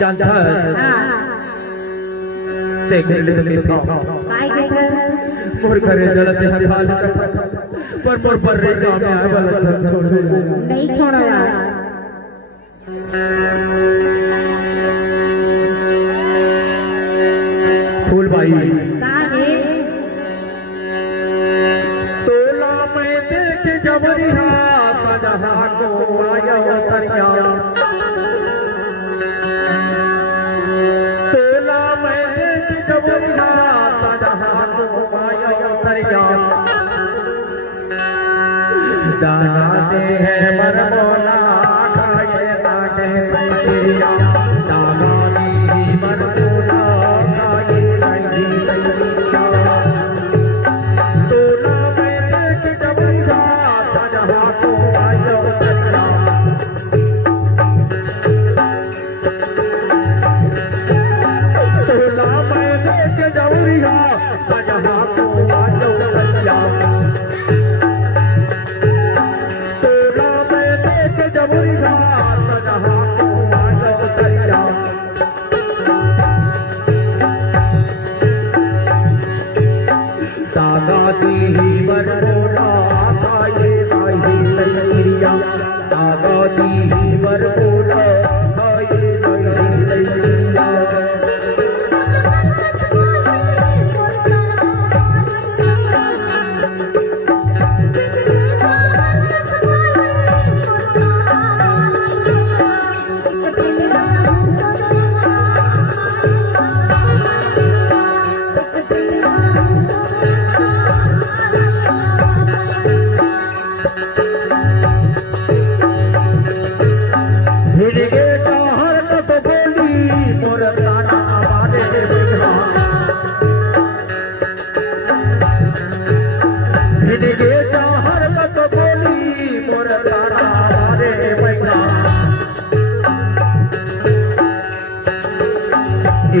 जानता है देखने ले तो देखा काय घेत मोर घरे जलते हैं खाली पर मोर पर रे काम है वाला छोड़ नहीं छोड़ो यार फूल भाई का है तोला मैं देख जबरिया सजहा को आया तरिया दाना दे है मरमोला खाए ताके पैरिया दाना दी मरमोला खाए रंगी पैरिया तोला में देख जबरिया सजहा को आयो तरिया तोला में देख जबरिया सजहा को आयो तरिया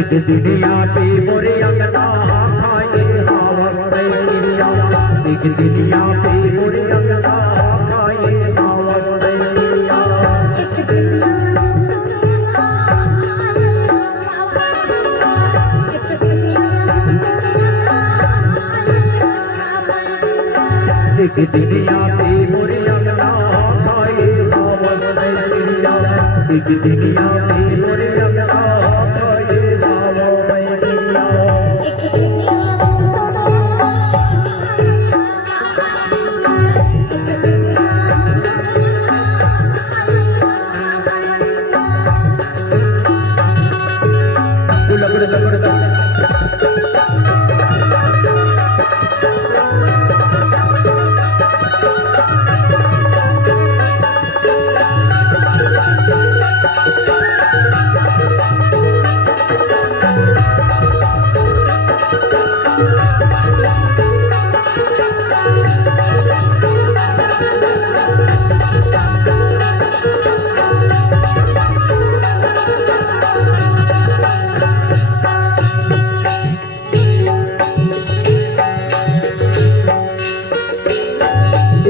एक दुनिया पे मोरे अंगना खाए हवा पैरिया एक दुनिया पे मोरे अंगना खाए हवा पैरिया एक दुनिया पे मोरे अंगना खाए हवा पैरिया एक दुनिया पे मोरे अंगना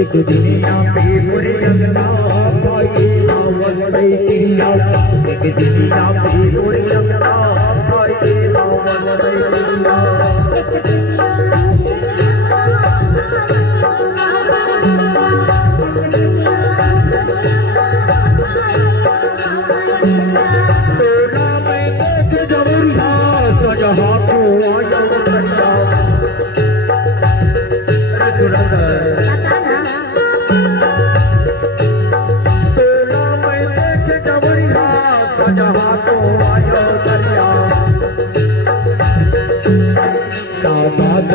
एक दुनिया पे मोरे अंगना खाए हवा पैरिया एक दुनिया पे मोरे अंगना खाए हवा पैरिया तोला मैं देख जबरिया सजहा को आयो तरिया जहाँ को आयो दरिया दादा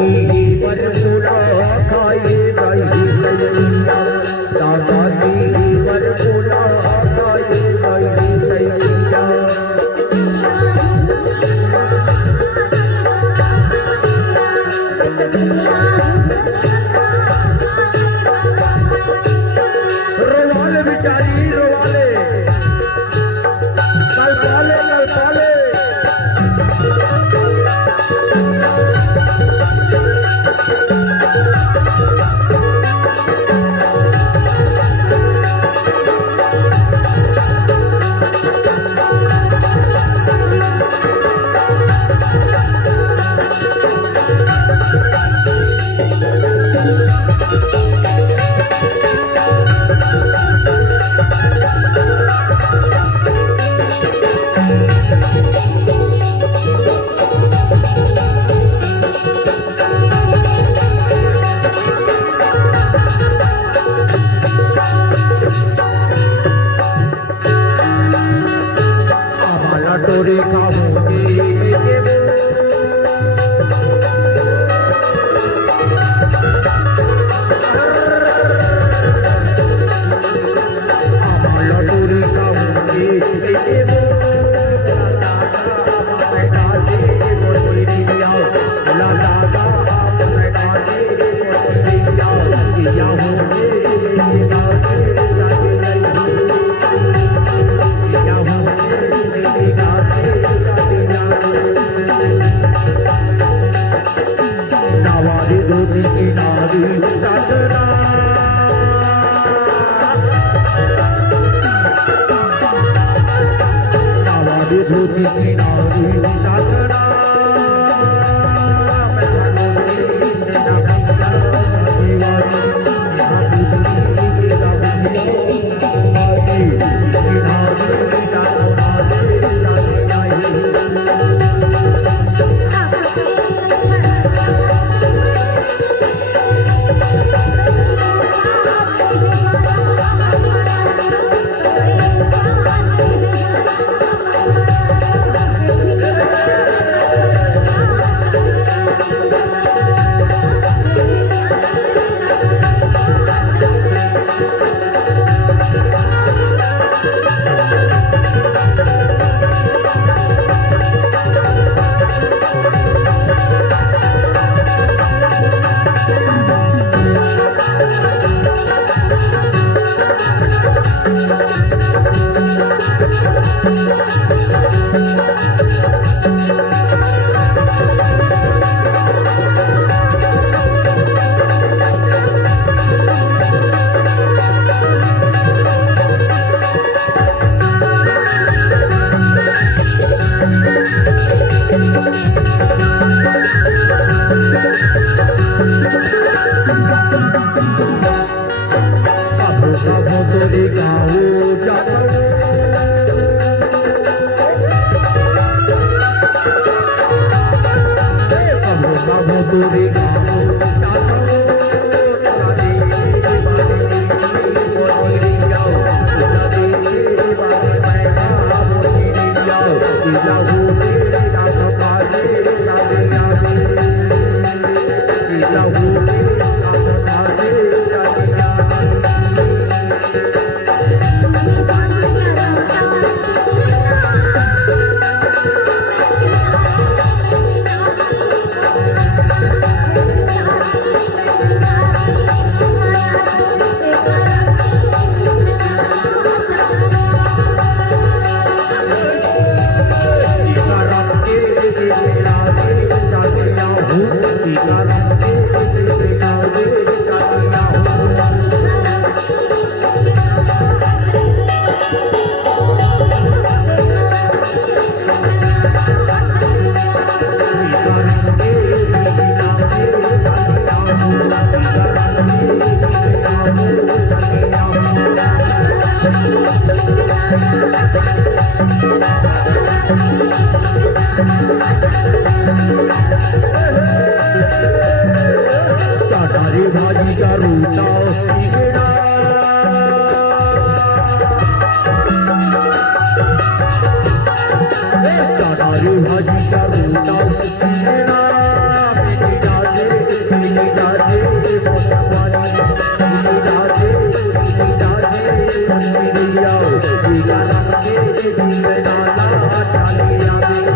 जाजे मंदिरिया टीका रंग के दीप डाला डालिया में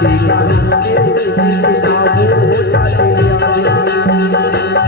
टीका रंग के दीप डालो डालिया में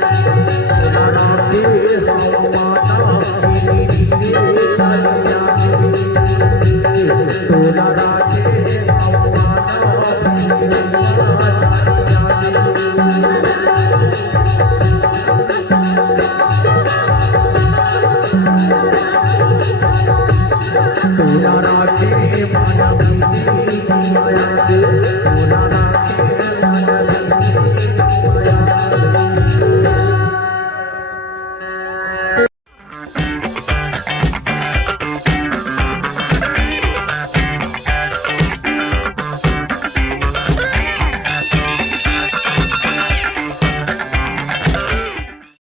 राना के हवा माता नीली नीली डालिया